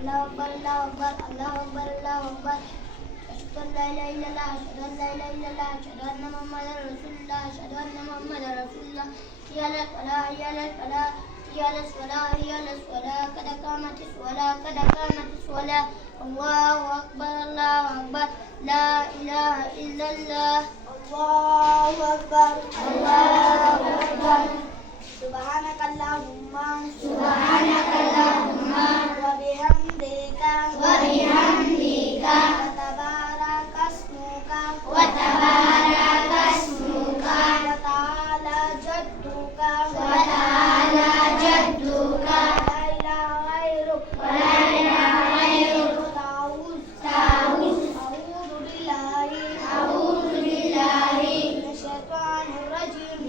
الله أكبر الله أكبر الله أكبر الله أكبر. أشهد أن لا إله إلا الله أشهد أن لا إله إلا الله أشهد أن محمدا رسول الله أشهد أن محمدا رسول الله. حي على الفلاح حي على الفلاح حي على الصلاة حي على الصلاة قد قامت الصلاة قد قامت الصلاة. الله أكبر الله أكبر لا إله إلا الله. الله أكبر الله أكبر. سبحانك اللهم سبحانك اللهم وبحمدك وبحمدك وتبارك اسمك وتبارك اسمك وتعالى جدك وتعالى جدك لا إله غيرك ولا إله غيرك. أعوذ بالله من الشيطان الرجيم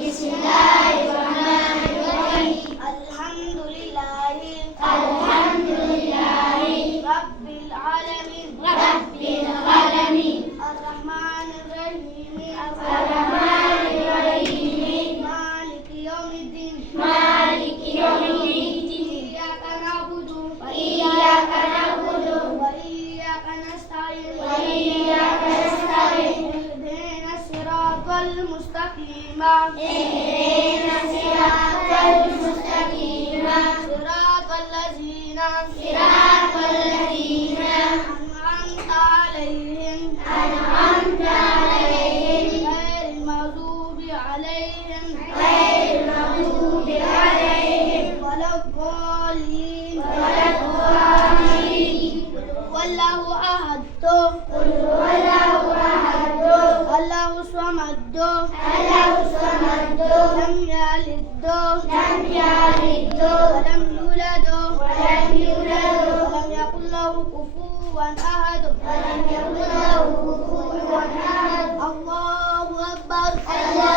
بسم الله الرحمن الرحيم الحمد لله رب العالمين الرحمن الرحيم مالك يوم الدين إياك نعبد وإياك نستعين اهدنا الصراط المستقيم صراط الذين أنعمت عليهم غير المغضوب عليهم ولا الضالين. والله أحد الله الصمد لم يلد ولم يولد ولم يكن له كفوا أحد. الله أكبر الله